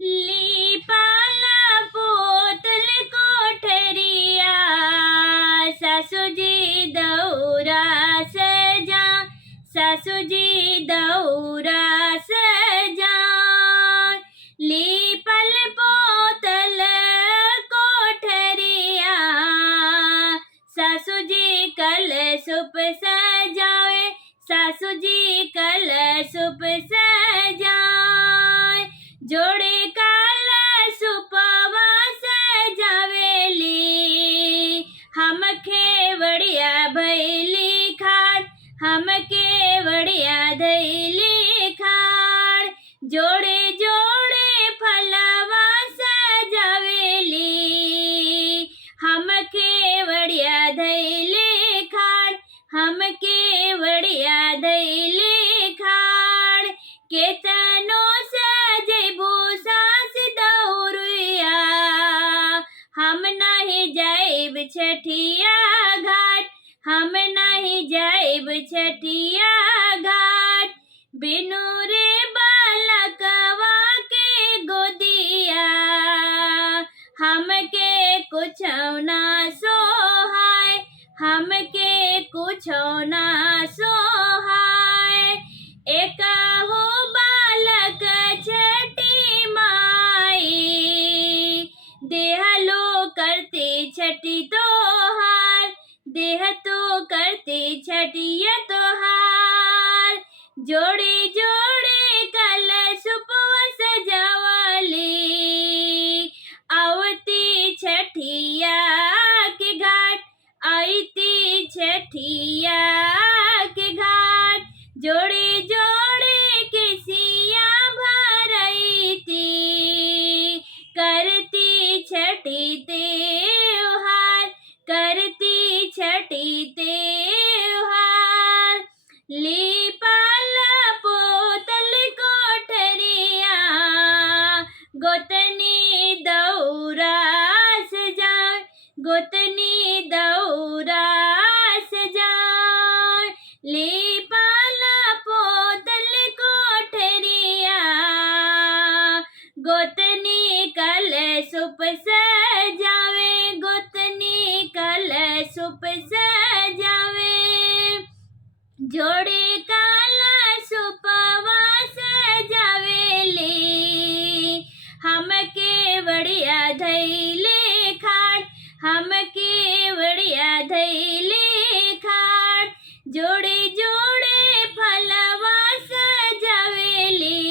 लीपाला पोतल कोठरिया, सासूजी दौरा सजा, सासूजी दौरा सजा। लीपल पोतल कोठरिया, सासूजी कलशुप सजावे, सासूजी कलशुप सजाए। जोड़े कलशुपवा सजावेली, हम खेवड़िया भैली खाड़, हम केवड़िया धैली खाड़। जोड़े जोड़े फलवा सजावेली, हम केवड़िया धैली खाड़, हम केवड़िया धैली खाड़। केतनो सजेबू सास दौरिया, हम नहीं जाइब छठिया घाट, हम नहीं जाइब छठिया घाट। बिनु रे बालकवा के गोदिया, हमके कुछो ना सोहाय, हमके कुछो ना सोहाय। एकहु बालक छठी माई, देहलो करते छठी तोहार, देह तो करते छठिया तोहार। जोड़े जोड़े कलशुपवा सजावली, आवती छठिया के घाट, आईती छठिया के घाट। जोड़े जोड़े केसिया भरईती, करती छठी त्योहार, करती छठी त्योहार। लीपल पोतल कोठरिया, गोतनी दौरा सजाए, गोतनी दौरा सजाए। लीपल पोतल कोठरिया, गोतनी कलशुप सजावे, गोतनी कलशुप सजावे। जोड़े कलशुपवा सजावेली, हम केवड़िया धैले खाड़, हम केवड़िया धैले खाड़। जोड़े जोड़े फलवा सजावेली,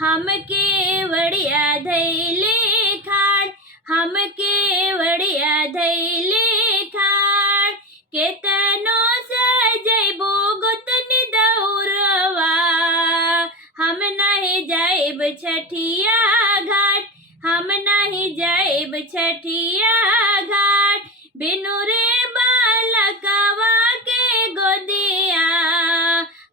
हम केवड़िया धैले खाड़, हम केवड़िया धैले खाड़। केतनो सजेबू गोतनी दौरवा, हम नहीं जाइब छठिया घाट, हम नहीं जाइब छठिया घाट। बिनु रे बालकवा के गोदिया,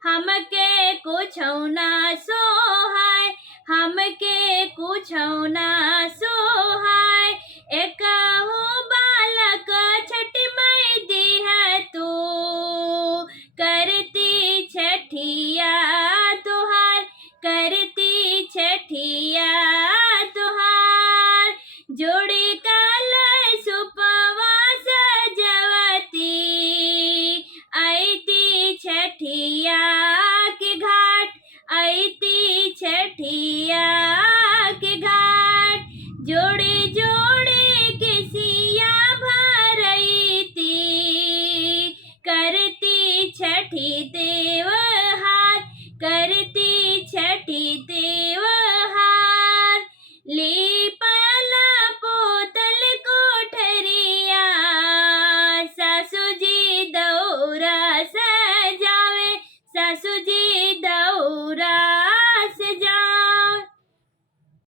हमके कुछो ना सोहाय, हमके कुछो ना सोहाय। एकहु बालक छठी माई दीह तू, करती छठिया तुहार, करती छठिया तुहार। जोड़े कलशुपवा सजवती, आईती छठिया के घाट, आईती छठिया